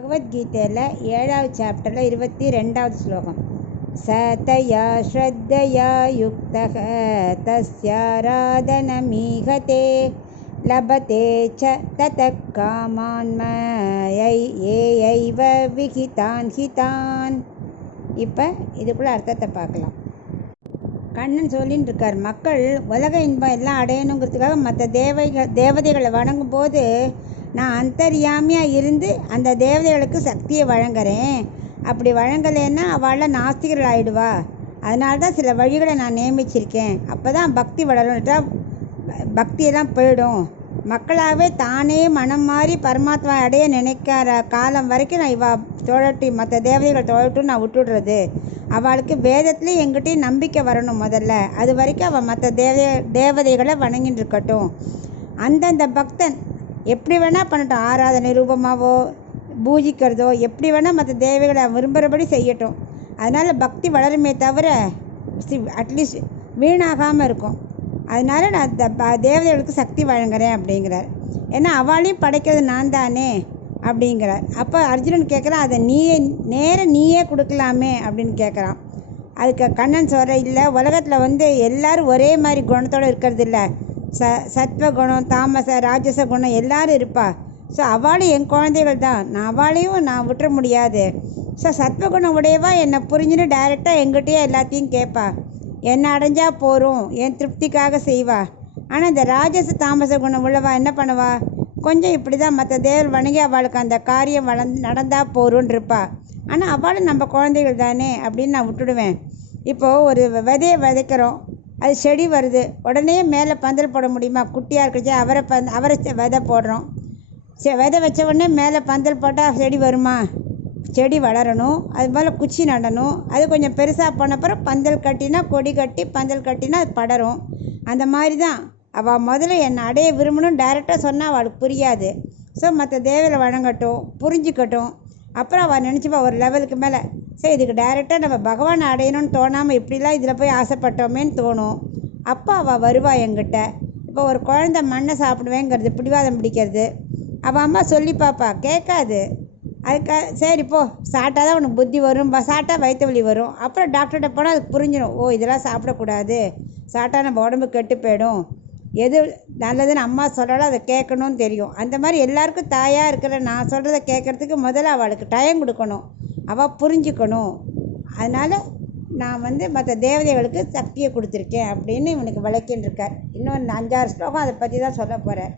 பகவத்கீதையில் 7வது சாப்டரில் 22வது ஸ்லோகம். சதயா ஸ்ரத்தயா யுக்தः தஸ்யாராதனமீஹதே லபதே ச ததக் காமான்மயைவ விஹிதான் ஹிதான். இப்போ இதுக்குள்ள அர்த்தத்தை பார்க்கலாம். கண்ணன் சொல்லின்னு இருக்கார், மக்கள் உலக இன்பம் எல்லாம் அடையணுங்கிறதுக்காக மற்ற தேவதைகளை வணங்கும் போது நான் அந்தர்யாமியாக இருந்து அந்த தேவதைகளுக்கு சக்தியை வழங்குறேன். அப்படி வழங்கலைன்னா அவளால் நாஸ்திகர்கள் ஆகிடுவா. அதனால தான் சில வழிகளை நான் நியமிச்சிருக்கேன். அப்போ தான் பக்தி வளரும்ட்டா பக்தியெல்லாம் போயிடும். மக்களாகவே தானே மனம் மாறி பரமாத்மா அடைய நினைக்கிற காலம் வரைக்கும் நான் தொழட்டி மற்ற தேவதைகள் தொழட்டும் நான் விட்டுடுறது. அவளுக்கு வேதத்துலேயும் எங்கிட்டையும் நம்பிக்கை வரணும் முதல்ல. அது வரைக்கும் அவள் மற்ற தேவதைகளை வணங்கிட்டு இருக்கட்டும். அந்தந்த பக்தன் எப்படி வேணால் பண்ணட்டும், ஆராதனை ரூபமாகவோ பூஜிக்கிறதோ எப்படி வேணால் மற்ற தேவைகளை விரும்புகிறபடி செய்யட்டும். அதனால் பக்தி வளருமே தவிர அட்லீஸ்ட் வீணாகாமல் இருக்கும். அதனால் நான் தேவதைகளுக்கு சக்தி வழங்குறேன் அப்படிங்கிறார். ஏன்னா அவளையும் படைக்கிறது நான் தானே அப்படிங்கிறார். அப்போ அர்ஜுனன் கேட்குறான், அதை நீயே கொடுக்கலாமே அப்படின்னு கேட்குறான். அதுக்கு கண்ணன் சொல்கிற, இல்லை உலகத்தில் எல்லோரும் ஒரே மாதிரி குணத்தோடு இருக்கிறது இல்லை. சத்வகுணம் தாமச ராஜச குணம் எல்லோரும் இருப்பா. ஸோ அவளும் என் குழந்தைகள் தான். அவளையும் நான் விட்டுற முடியாது. ஸோ சத்வகுணம் உடையவா என்னை புரிஞ்சுன்னு டைரெக்டாக எங்கிட்டயே எல்லாத்தையும் கேட்பா. என்னை அடைஞ்சால் போகிறோம், என் திருப்திக்காக செய்வா. ஆனால் இந்த ராஜச தாமச குணம் உள்ளவா என்ன பண்ணுவா, கொஞ்சம் இப்படி தான் மற்ற தேவர் வணங்கி அவளுக்கு அந்த காரியம் நடந்தால் போகிறோன்னு இருப்பா. ஆனால் அவளும் நம்ம குழந்தைகள் தானே அப்படின்னு நான் விட்டுடுவேன். இப்போது ஒரு விதையை விதைக்கிறோம், அது செடி வருது, உடனே மேலே பந்தல் போட முடியுமா? குட்டியாக இருக்கிறச்சே அவரை விதை போடுறோம். விதை வச்ச உடனே மேலே பந்தல் போட்டால் செடி வருமா? செடி வளரணும். அது போல் குச்சி நடணும். அது கொஞ்சம் பெருசாக போன அப்புறம் பந்தல் கட்டினா, கொடி கட்டி பந்தல் கட்டினா அது படரும். அந்த மாதிரி தான் அவள் முதல்ல என்னை அடைய விரும்பணும் டைரெக்டாக சொன்னால் அவளுக்கு புரியாது. ஸோ மற்ற தேவையை வழங்கட்டும், புரிஞ்சுக்கட்டும். அப்புறம் அவள் நினச்சிப்பா ஒரு லெவலுக்கு மேலே, சரி இதுக்கு டைரெக்டாக நம்ம பகவானை அடையணும்னு தோணாமல் இப்படிலாம் இதில் போய் ஆசைப்பட்டோமேன்னு தோணும். அப்போ அவள் வருவா என்கிட்ட. இப்போ ஒரு குழந்தை மண்ணை சாப்பிடுவேங்கிறது பிடிவாதம் பிடிக்கிறது. அவள் அம்மா சொல்லி பாப்பா, கேட்காது. சரி போ, சாப்பிட்டா தான் உனக்கு புத்தி வரும், சாப்பிட்டா வயிற்று வலி வரும். அப்புறம் டாக்டர்கிட்ட போனால் அதுக்கு புரிஞ்சிடும், ஓ இதெல்லாம் சாப்பிடக்கூடாது, சாப்பிட்டா நம்ம உடம்பு கெட்டு போயிடும், எது நல்லதுன்னு அம்மா சொல்கிறாலும் அதை கேட்கணும்னு தெரியும். அந்த மாதிரி எல்லாருக்கும் தாயாக இருக்கிற நான் சொல்கிறத கேட்குறதுக்கு முதல்ல அவளுக்கு டைம் கொடுக்கணும், அவள் புரிஞ்சுக்கணும். அதனால் நான் மற்ற தேவதைகளுக்கு சக்தியை கொடுத்துருக்கேன் அப்படின்னு இவனுக்கு விளக்கின்னு இருக்கார். இன்னும் 5-6 ஸ்லோகம் அதை பற்றி தான் சொல்ல போகிறேன்.